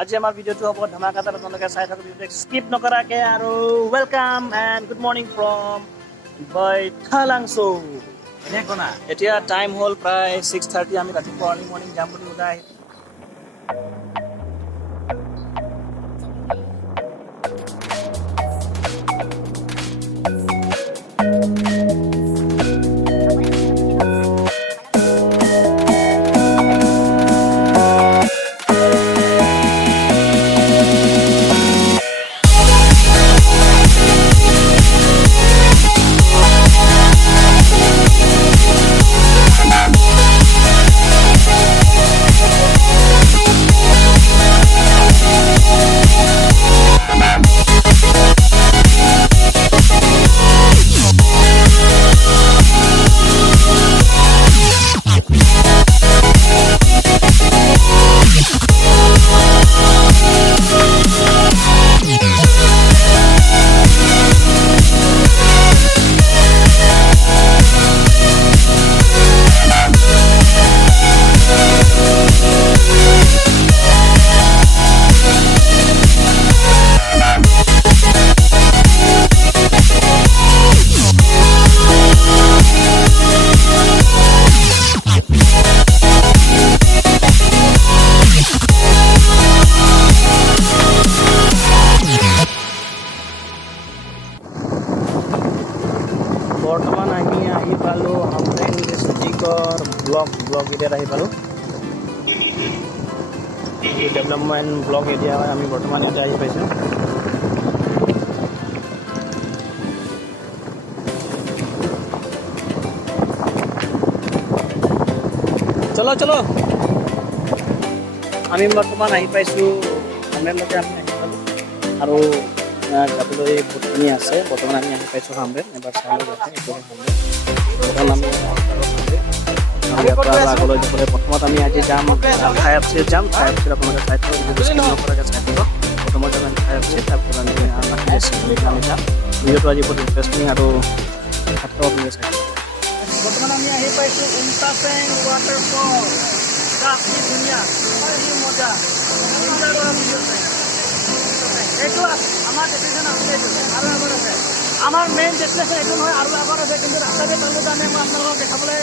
আজি আমাৰ ভিডিঅ'টো হ'ব ধমাকাদাৰ আপোনালোকে চাই থাকক ভিডিঅ'টো স্কিপ নকৰাকে আৰু welcome and good morning from Baithalangso এতিয়া টাইম হ'ল প্ৰায় 6:30 আমি ৰাতিপুৱা আৰ্লি মৰ্ণিং যাম বুলি ওলাই আহিছোঁ বৰ্তমান আমি আহি পালোঁ হামৰেং ডিষ্ট্ৰিক্টৰ ব্লক এৰিয়াত আহি পালোঁ ডেভেলপমেণ্ট ব্লক এৰিয়া হয় আমি বৰ্তমান ইয়াতে আহি পাইছোঁ চলো আমি বৰ্তমান আহি পাইছোঁ হামৰেংলৈকে আমি আহি পালোঁ আৰু যাবলৈ বহুতখিনি আছে বৰ্তমান আমি আহি পাইছোঁ হামৰেং এবাৰ চাই লৈ এইটো হামৰেং বৰ্তমান আমি আগলৈ যাবলৈ প্ৰথমত আমি আজি যাম ঠাই এফচিত যাম ঠাই এফচিত আপোনালোকে চাই থাকক ভিডিঅ'টো নকৰাকৈ চাই থাকক প্ৰথমত যাম ঠাই এফচিত তাৰপিছত আমি আমি যাম ভিডিঅ'টো আজি বহুত ইণ্টাৰেষ্টিং আৰু ক্ষেত্ৰত আপুনি চাই থাকক বৰ্তমান আমি আহি পাইছোঁ উমটাচেং ৱাটাৰফল কি ধুনীয়া কি মজা এনজয় কৰা ভিডিঅ' চাই এইটো আমাৰ ডেষ্টিনেশ্যন আছে এইটো আৰু আগত আছে আমাৰ মেইন ডেষ্টিনেশ্যন এইটো নহয় আৰু আগত আছে কিন্তু ৰাস্তাতে পালোঁ কাৰণে মই আপোনালোকক দেখাবলৈ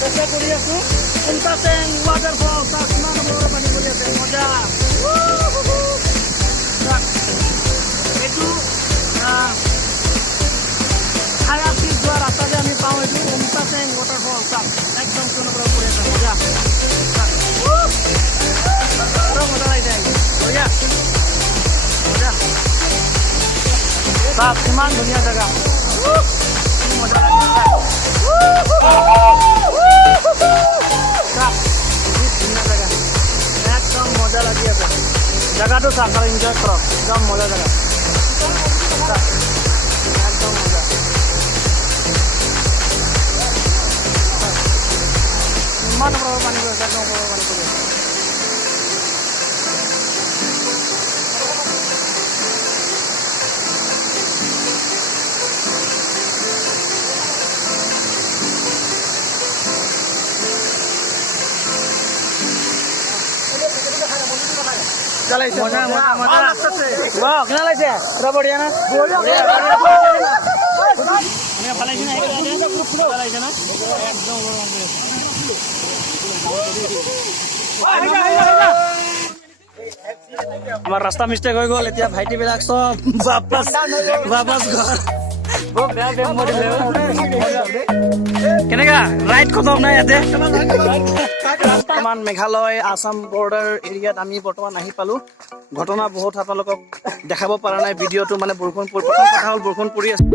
চেষ্টা কৰি আছোঁ উমটাচেং ৱাটাৰফল তাত কিমান নম্বৰৰ পানী পৰি আছে মজা এইটো খায়াফিত যোৱা ৰাস্তাতে আমি পাওঁ এইটো উমটাচেং ৱাটাৰফল তাত একদম নম্বৰৰ পৰি আছে মজা আৰু মজা লাগিছে বঢ়িয়া তাত কিমান ধুনীয়া জেগা মজা লাগিছে ধুনীয়া জেগা একদম মজা লাগি আছে জেগাটো চাওক আৰু এনজয় কৰক একদম মজা জেগা একদম মজা ইমান ওপৰৰ পানী পৰিছে একদম ওপৰৰ পানী পৰিছে মজা মজা মজা বাহ কেনা লাগছে পুরা বঢ়িয়া না বঢ়িয়া মানে ভালো লাগছে না ভালো লাগছে না একদম আমার রাস্তা মিস্টেক হয়ে গেল এতিয়া ভাইটি বিলাক সব বাপাস ঘর কেনেকা ৰাইড খতম নাই ইয়াতে বৰ্তমান মেঘালয় আসাম বৰ্ডাৰ এৰিয়াত আমি বৰ্তমান আহি পালো ঘটনা বহুত আপোনালোকক দেখাব পৰা নাই ভিডিঅ'টো মানে বৰষুণ প্ৰথম কথা হ'ল বৰষুণ পৰি আছে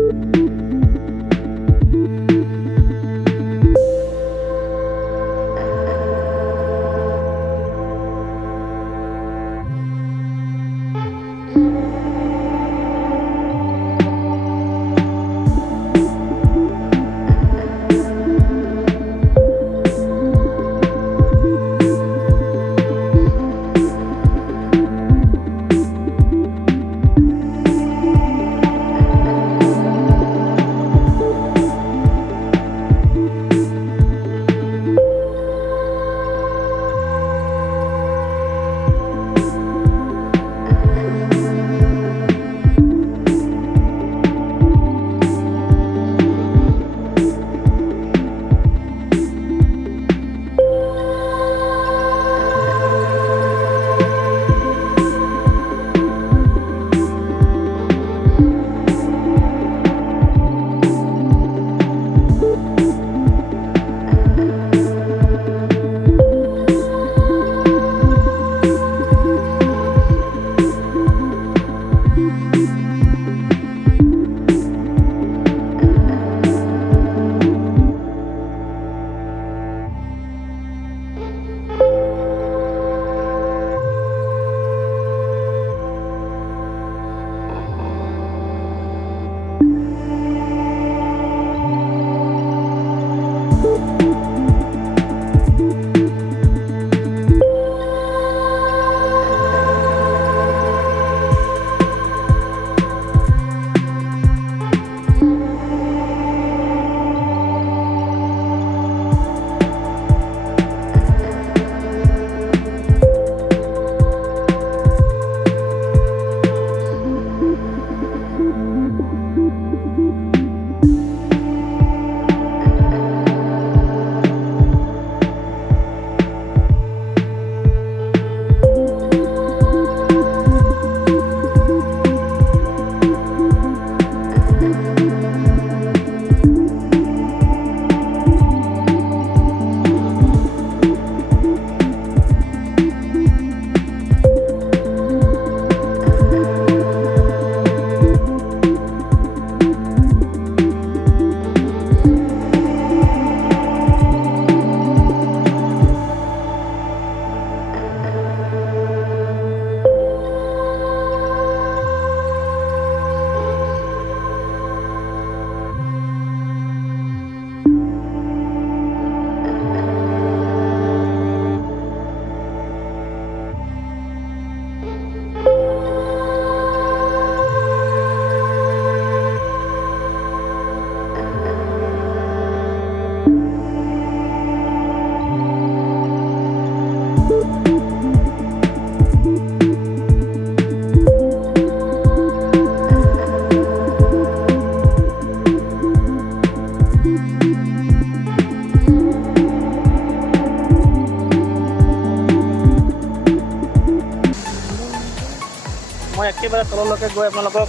মই একেবাৰে তললৈকে গৈ আপোনালোকক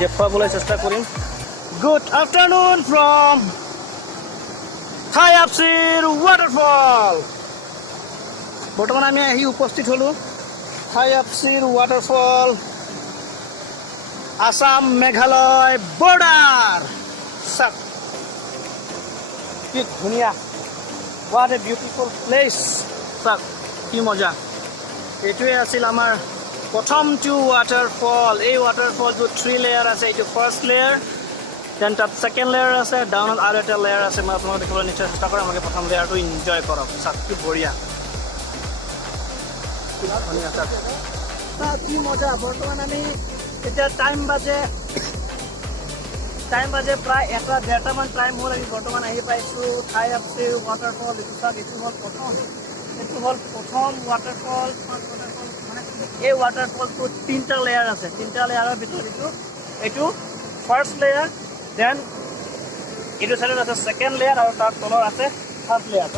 দেখুৱাবলৈ চেষ্টা কৰিম গুড আফটাৰনুন ফ্ৰম থাইআপচিৰ ৱাটাৰফল বৰ্তমান আমি আহি উপস্থিত হ'লোঁ থাইআপচিৰ ৱাটাৰফল আসাম মেঘালয় বৰ্ডাৰ চাওক কি ধুনীয়া হোৱাট এ বিউটিফুল প্লেচ চাওক কি মজা এইটোৱে আছিল আমাৰ প্ৰথমটো ৱাটাৰফল এই ৱাটাৰফলটো 3 লেয়াৰ আছে এইটো ফাৰ্ষ্ট লেয়াৰ দেন তাত ছেকেণ্ড লেয়াৰ আছে ডাউনত আৰু এটা লেয়াৰ আছে মই আপোনালোকক দেখাবলৈ নিশ্চয় চেষ্টা কৰিম আপোনালোকে প্ৰথম লেয়াৰটো এনজয় কৰক চাওক কি বঢ়িয়া ধুনীয়া চাওক কি মজা বৰ্তমান আমি এতিয়া টাইম বাজে প্ৰায় 1-1:30মান টাইম হ'ল আমি বৰ্তমান আহি পাইছোঁ থাইআপচিৰ ৱাটাৰফল এইটো চাওক এইটো হ'ল প্ৰথম ৱাটাৰফল এই ৱাটাৰফলটো 3টা লেয়াৰ আছে 3টা লেয়াৰৰ ভিতৰত এইটো ফাৰ্ষ্ট লেয়াৰ দেন এইটো চাইডত আছে ছেকেণ্ড লেয়াৰ আৰু তাৰ তলত আছে third layer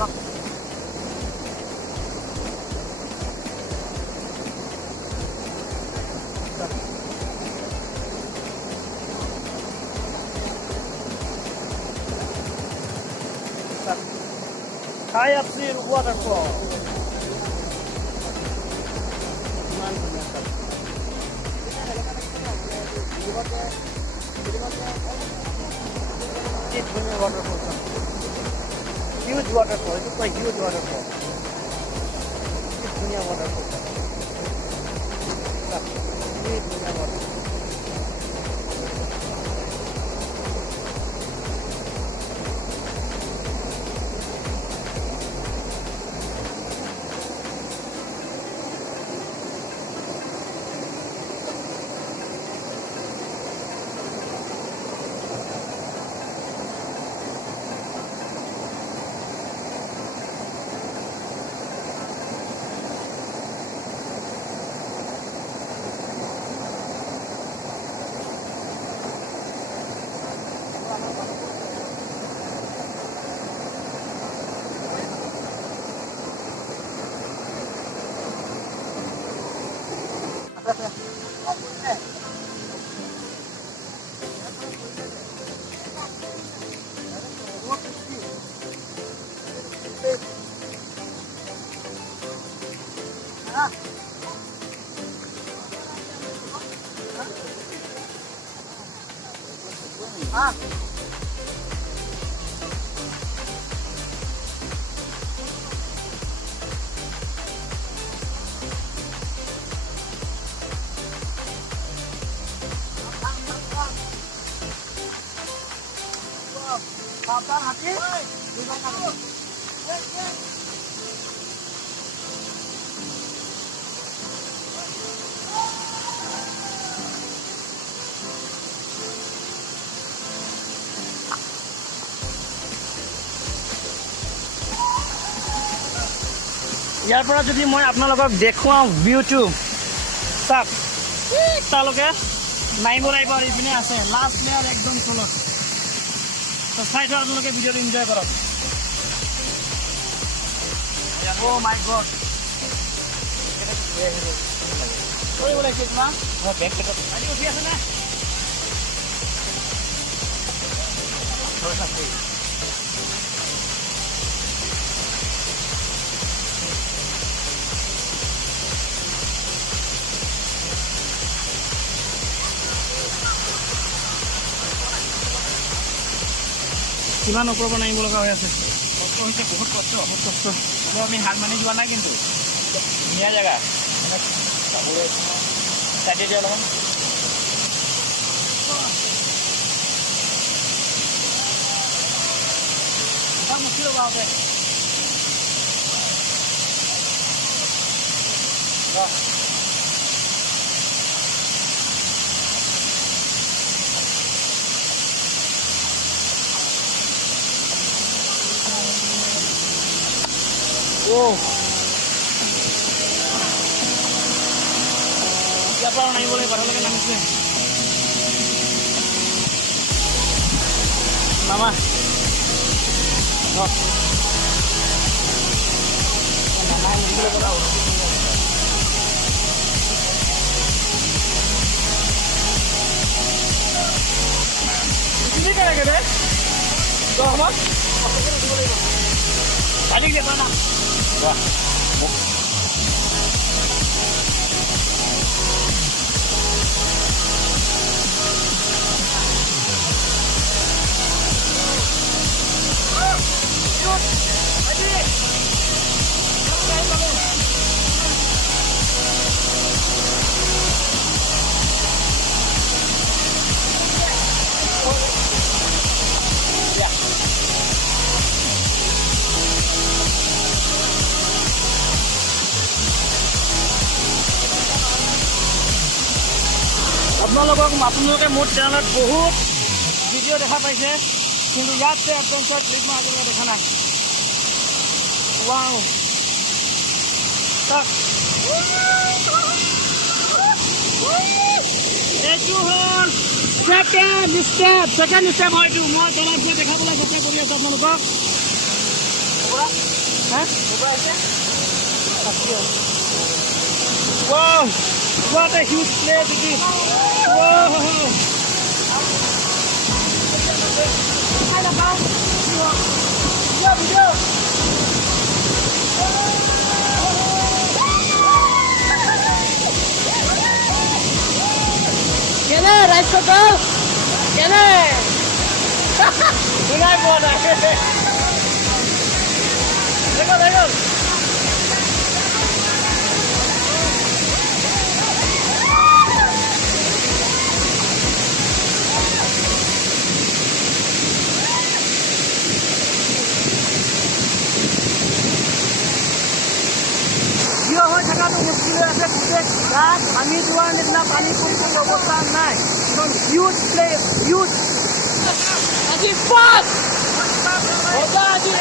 Thai waterfall. Waterfall. Huge waterfall. It's a huge waterfall. It's waterfall. Waterfall. ইয়াৰ পৰা যদি মই আপোনালোকক দেখুৱাওঁ ভিউটো চাওক তালকে নাইব লাগিব আৰু ইপিনে আছে লাষ্ট লেয়াৰ একদম তলত তো চাই থৈ আপোনালোকে ভিডিঅ'টো এনজয় কৰক অ' মাই গড কৰিব লাগিছে তোমাৰ বেক টেকত আজি উঠি আছে নে কিমান ওপৰৰ পৰা নামিব লগা হৈ আছে কষ্ট হৈছে বহুত কষ্ট হ'লেও আমি হাৰ মানি যোৱা নাই কিন্তু ধুনীয়া জেগা মানে চাবলৈ চাইডে দিয়া অলপমান মুঠি ৰ'বা হতে ইয়াৰ পৰা নামিবলৈ বাটলৈকে নামিছে নামা আপোনালোকে মোৰ চেনেলত বহুত ভিডিঅ' দেখা পাইছে কিন্তু ইয়াতে এডভেঞ্চাৰ ট্ৰিপ মই আজিলৈকে দেখা নাই ৱাও এইটো হ'ল ছেকেণ্ড ষ্টেপ হয়তো মই তলত গৈ দেখাবলৈ চেষ্টা কৰি আছোঁ আপোনালোকক wow what a huge place it is whoa video Bhaskar! Kene? Tunai po na. Dekho. পানী যোৱাৰ নিচিনা পানী পৰিস্থিতি অৱস্থা নাই একদম হিউজ প্লেচ হিউজ আজি পাঁচ মজা আজি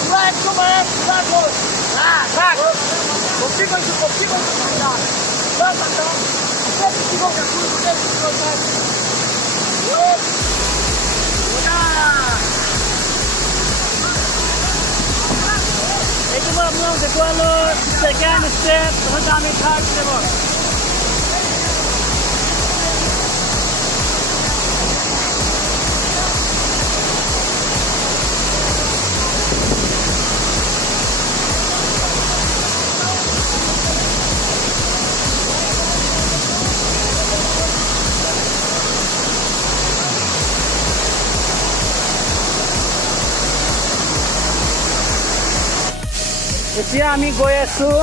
পুৰা একেবাৰে পুৰা গ'ল কপি কৈছোঁ এইটো মই আপোনাক দেখুৱালোঁ ছেকেণ্ড ষ্টেপ হৈছে আমি থাৰ্ড ষ্টেপত এতিয়া আমি গৈ আছোঁ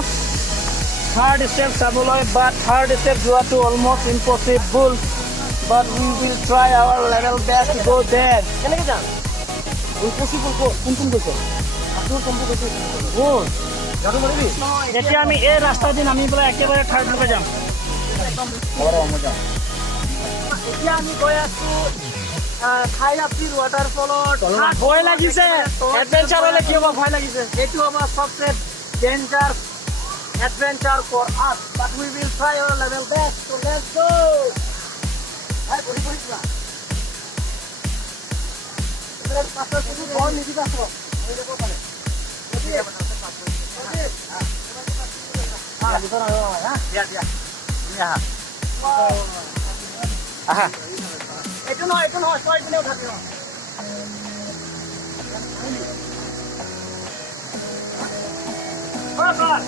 থাৰ্ড ষ্টেপ চাবলৈ বাট থাৰ্ড ষ্টেপ যোৱাটো almost impossible but we will try our level best to go' there কেনেকৈ যাম ইম্পচিবল কোন গৈছে এতিয়া আমি এই ৰাস্তা দি নামি পেলাই একেবাৰে থাৰ্ডলৈকে যাম এতিয়া আমি গৈ আছোঁ খাইলাপিৰ ৱাটাৰফলত ভয় লাগিছে এডভেঞ্চাৰ হ'লে কি হ'ব ভয় লাগিছে এইটো হ'ব সবচে danger adventure for us, but we will try our level best. So let's go. Hey, puri pura. Let's pass to the ball. Niji pass ho. Niji ko pare. Niji ya bata pass ho. Ah, lihat ayo ya. Dia. Ini ha. Aha. Itu no. Soal ini uthati ho. Bhaskar.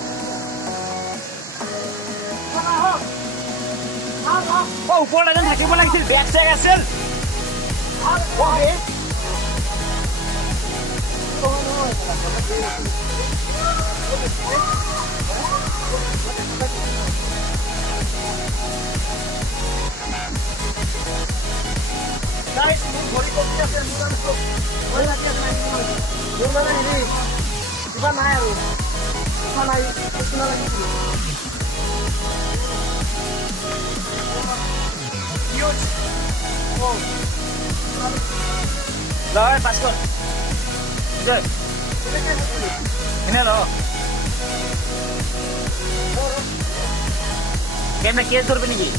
ওপৰত এজন থাকিব লাগিছিল back check আছিল কিবা নাই আৰু Rồi, Bhaskar. Rồi. Ini loh. Kena kia tur bini.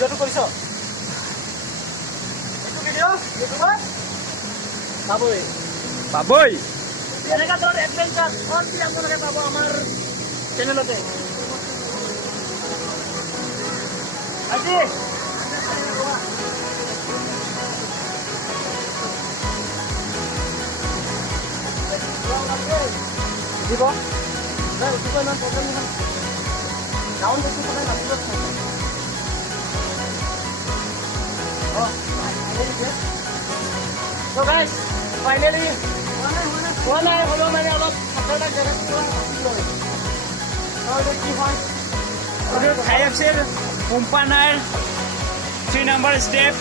ভিডিওটো কৰিছ এইটো ভিডিও ইউটিউবত পাবই এনেকা ধৰ এডভেঞ্চাৰ অন কি আপোনালোকে পাব আমাৰ চেনেলতে আজি দিব নাই উঠিব ইমান প্ৰব্লেম নহয় ডাউন বেছি কথা নাচিব So guys, finally, one hour hello मैंने अब खतरनाक जगह से खाया फिर उम्पानार 3 number step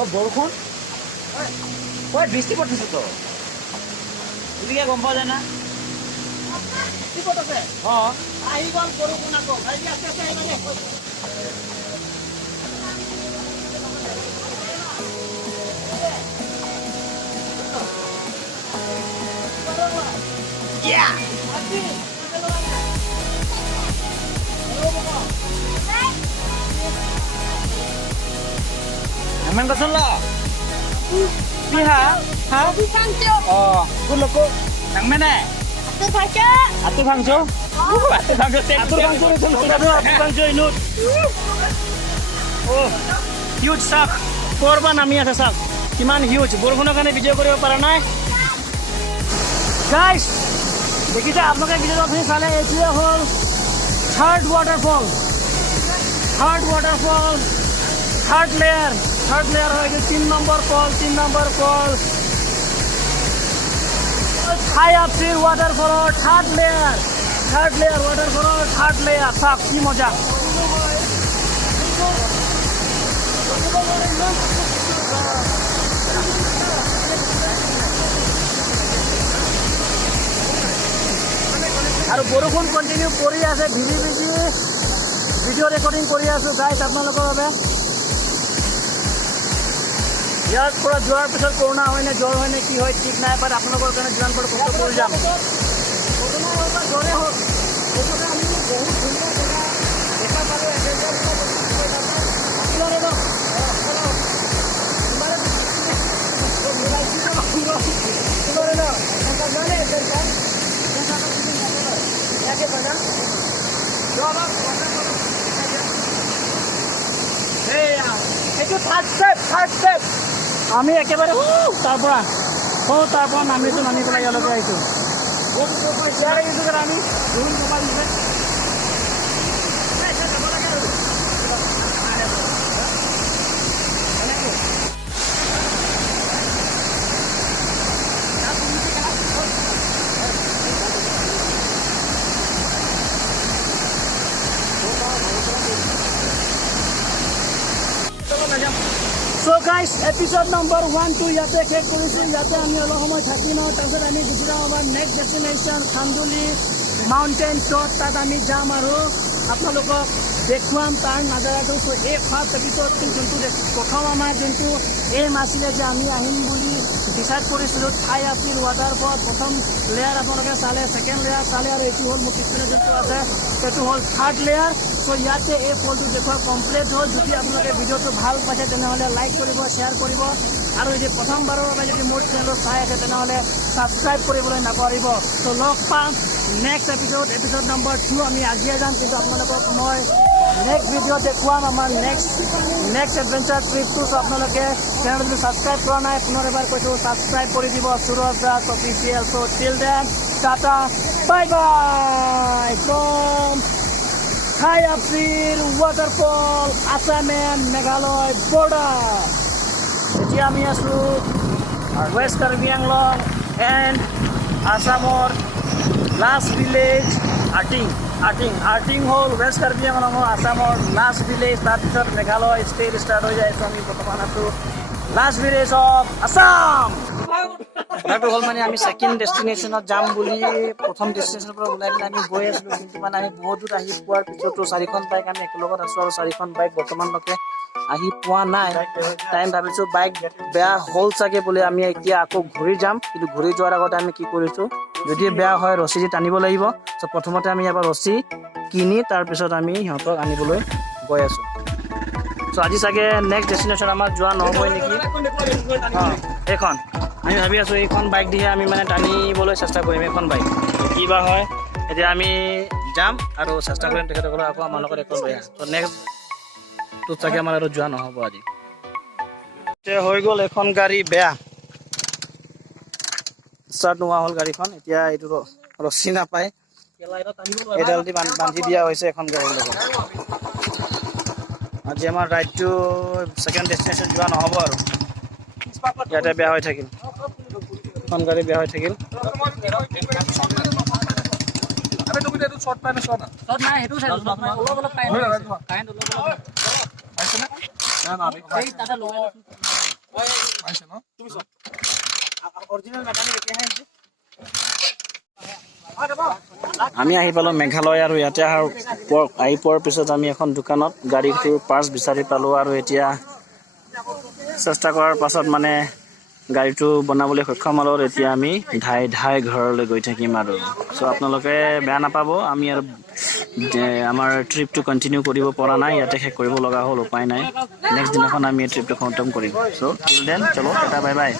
और বৰষুণ ওই বৃষ্টি পড়তেছে তো এদিকে গম পাওয়া যায় না বিপদ আছে হ্যাঁ আহি গল বৰষুণ আকৌ ভাইটি আস্তে আস্তে আহিবা দে Yeah! Nang ka sala. Piha. Ha? Oh, kun loko. Nang mana? Atu phangcho. Atu phangcho inut. Oh, huge shark. Korba nami ase shark. Kiman huge. Borokhoner kane video koribo para nai. Guys, देखिए आप लोग video अपनी साले ये whole third waterfall third layer हो गया 3 number fall high up see waterfall third layer waterfall third layer सब की मजा और बरखुण कन्टिन्यू परि आछे भिजी भिडिओ रेकर्डिंग करि आछो गाइस आपनालोकर भाबे यार थोड़ा जोर पिছত कोरोना होय ने जोर होय ने की होय ठीक नाय पर आपनालोकर কাৰণে যিমান পাৰো কষ্ট কৰি যাম জোরে হোক এখানে আমি বহুত সুন্দর জায়গা দেখা পাবো এডভেঞ্চার আপনারা না তোমারে না এটা জানে এডভেঞ্চার আমি একেবারে তারপর নামিয়েছো নামি পেলাই ইয়ালৈকে আহিছো আমি So guys, episode number 1 to ইয়াতে শেষ কৰিছো ইয়াতে আমি অলপ সময় থাকিম তাৰপিছত আমি গুচি যাম আমাৰ নেক্সট ডেষ্টিনেশ্যন খান্দুলি মাউণ্টেন টপ তাত আমি যাম আৰু আপোনালোকক দেখুৱাম তাৰ নাজাৰাটো তো এই ফাৰ্ষ্ট এপিছডটো যোনটো প্ৰথম আমাৰ যোনটো এম আছিলে যে আমি আহিম বুলি ডিচাইড কৰিছিলোঁ থাই আপিল ৱাটাৰফল প্ৰথম লেয়াৰ আপোনালোকে চালে ছেকেণ্ড লেয়াৰ চালে আৰু এইটো হ'ল মোৰ পিছপিনে যোনটো আছে সেইটো হ'ল থাৰ্ড লেয়াৰ তো ইয়াতে এই ফলটো দেখুৱা কমপ্লিট হ'ল যদি আপোনালোকে ভিডিঅ'টো ভাল পাইছে তেনেহ'লে লাইক কৰিব শ্বেয়াৰ কৰিব আৰু যদি প্ৰথমবাৰৰ বাবে যদি মোৰ চেনেলত চাই আছে তেনেহ'লে ছাবস্ক্ৰাইব কৰিবলৈ নাপাহৰিব তো লগ পাম নেক্সট এপিছড নম্বৰ 2 আমি আজিয়ে যাম কিন্তু আপোনালোকক মই নেক্সট ভিডিঅ' দেখুৱাম আমাৰ নেক্সট এডভেঞ্চাৰ ট্ৰিপটো তো আপোনালোকে চেনেল যদি ছাবস্ক্ৰাইব কৰা নাই পুনৰ এবাৰ কৈছোঁ ছাবস্ক্ৰাইব কৰি দিব Suraj Das official so' till then tata bye bye from High April Waterfall, Assam Meghalaya border. এতিয়া আমি আছো West Karbi Anglong and Assamor last village Arting hall West Karbi Anglong Assamor last village তাৰপিছত মেঘালয় ষ্টেট ষ্টাৰ্ট হৈ যায় আমি বৰ্তমান আছো last village of Assam. কথাটো হ'ল মানে আমি ছেকেণ্ড ডেষ্টিনেশ্যনত যাম বুলি প্ৰথম ডেষ্টিনেশ্যনৰ পৰা ওলাই পেলাই আমি গৈ আছিলোঁ কিন্তু মানে আমি বহুত দূৰ আহি পোৱাৰ পিছতো 4খন বাইক আমি একেলগত আছোঁ আৰু 4খন বাইক বৰ্তমানলৈকে আহি পোৱা নাই টাইম ভাবিছোঁ বাইক বেয়া হ'ল চাগে বুলি আমি এতিয়া আকৌ ঘূৰি যাম কিন্তু ঘূৰি যোৱাৰ আগতে আমি কি কৰিছোঁ যদি বেয়া হয় ৰছী দি টানিব লাগিব চ' প্ৰথমতে আমি এবাৰ ৰছী কিনি তাৰপিছত আমি সিহঁতক আনিবলৈ গৈ আছোঁ চ' আজি চাগে নেক্সট ডেষ্টিনেশ্যন আমাৰ যোৱা নহ'বই নেকি এইখন আমি ভাবি আছোঁ এইখন বাইক দিহে আমি মানে টানিবলৈ চেষ্টা কৰিম এইখন বাইক কি বা হয় এতিয়া আমি যাম আৰু চেষ্টা কৰিম তেখেতসকলক আকৌ আমাৰ লগত এখন লৈ আহা ত' নেক্সটটোত চাগে আমাৰ আৰু যোৱা নহ'ব আজি এতিয়া হৈ গ'ল এখন গাড়ী বেয়া ষ্টাৰ্ট নোহোৱা হ'ল গাড়ীখন এতিয়া এইটো ৰছী নাপায় এডাল দি বান্ধি দিয়া হৈছে এখন গাড়ীৰ লগত আজি আমাৰ ৰাইডটো ছেকেণ্ড ডেষ্টিনেশ্যন যোৱা নহ'ব আৰু ইয়াতে বেয়া হৈ থাকিল এখন গাড়ী বেয়া হৈ থাকিল আমি আহি পালোঁ মেঘালয় আৰু ইয়াতে আহি পোৱাৰ পিছত আমি এখন দোকানত গাড়ীটোৰ পাৰ্টছ বিচাৰি পালোঁ আৰু এতিয়া চেষ্টা কৰাৰ পাছত মানে গাড়ীটো বনাবলৈ সক্ষম হ'লোঁ এতিয়া আমি ধাই ঘৰলৈ গৈ থাকিম আৰু চ' আপোনালোকে বেয়া নাপাব আমি আৰু আমাৰ ট্ৰিপটো কণ্টিনিউ কৰিব পৰা নাই, ইয়াতে শেষ কৰিব লগা হ'ল, উপায় নাই। নেক্সট দিনাখন আমি এই ট্ৰিপটো খতম কৰিম। চ' টিল দেন চলো, এটা বাই বাই।